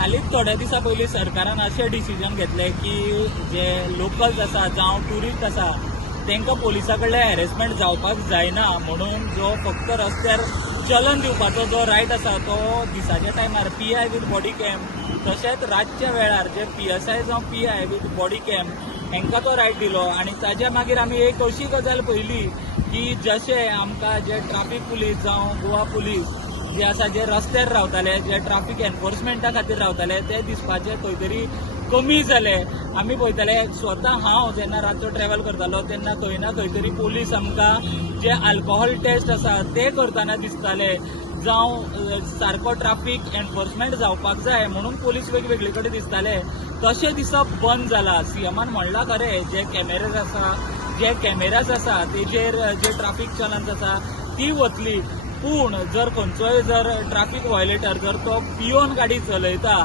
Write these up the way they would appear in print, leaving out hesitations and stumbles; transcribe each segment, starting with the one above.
हालींच थोड्या दिसा पयलीं सरकारान अशें डिसिजन घेतलें की जे लोकल्स आसा जावं ट्युरिस्ट आसा तांकां पोलिसा कडल्यान हॅरेसमेंट जावपाक जायना म्हणून जो फक्त रस्त्यार चलन दिवपाचो जो रायट आसा तो दिसाच्या टायमार PI वीथ बॉडी कॅम तशेंच रातच्या वेळार जे PSI जावं PI वीथ बॉडी कॅम हांकां तो रायट दिलो आनी ताज्या मागीर आमी एक अशी गजाल पयली की जशें आमकां जे ट्राफीक पुलीस जावं गोवा पुलीस जे आसा जे रस्त्यार रावताले जे ट्राफीक एनफोर्समेंटा खातीर रावताले ते दिसपाचे खंय तरी कमी जाले आमी पळयताले स्वता हांव जेन्ना रातचो ट्रॅव्हल करतालो तेन्ना खंय ना खंय तरी पोलीस आमकां जे अल्कोहोल टेस्ट आसा ते करताना दिसताले जावं सारको ट्राफीक एनफोर्समेंट जावपाक जाय म्हणून पोलीस वेगवेगळे कडेन दिसताले तशें दिसप बंद जाला सीएमान म्हणलां खरें जे कॅमेराज आसा तेजेर जे ट्राफीक चलन्स आसा ती वतली पूण जर खंयचोय जर ट्राफीक व्हायोलेटर जर तो पियोन गाडी चलयता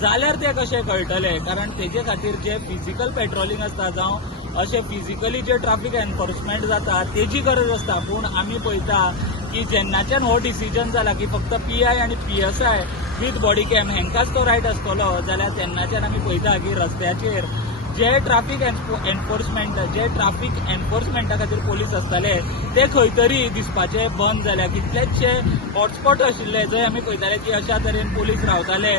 जाल्यार ते कशें कळटले कारण तेजे खातीर जे फिजिकल पेट्रोलिंग आसता जावं अशें फिजिकली जे ट्राफीक एनफोर्समेंट जाता तेजी गरज आसता पूण आमी पळयता की जेन्नाच्यान हो डिसिजन जाला की फक्त PI आनी PSI वीथ बॉडी कॅम हांकांच तो रायट आसतलो जाल्यार तेन्नाच्यान आमी पळयता की रस्त्याचेर जे ट्राफीक एनफोर्समेंटा खातीर पोलीस आसताले ते खंय तरी दिसपाचे बंद जाल्या कितलेशे हॉटस्पॉट आशिल्ले जंय आमी पळयताले की अशा तरेन पोलीस रावताले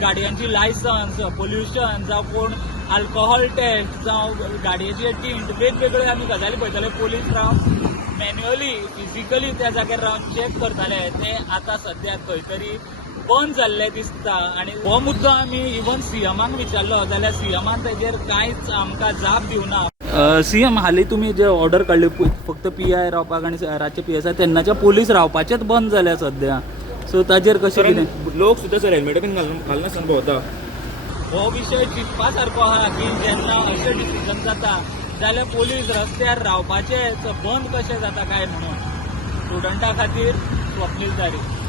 गाडयांची लायसन्स पोल्युशन जावं कोण अल्कोहोल टेस्ट जावं गाडयेची टिंट वेगवेगळे आमी गजाली पळयताले पोलीस रावन मॅन्युअली फिजिकली त्या जाग्यार रावन चॅक करताले ते आतां सद्याक खंय तरी बंद जाल्ले दिसता आनी हो मुद्दो आमी इवन सीएमाक विचारलो जाल्यार सीएमान तेजेर कांयच आमकां जाप दिवना सीएम हालीं तुमी जे ऑर्डर काडली फक्त PI रावपाक आनी रातचे PSI तेन्नाच्या पोलीस रावपाचेच बंद जाल्या सद्या सो ताजेर कशें कितें लोक सुद्दां सर हेल्मेट बीन घालनासतना भोंवता हो विशय चिंतपा सारको आहा की जेन्ना अशें डिसिजन जाता जाल्यार पोलीस रस्त्यार रावपाचेच बंद कशें जाता काय म्हणून स्टुडंटा खातीर स्वप्नील जारी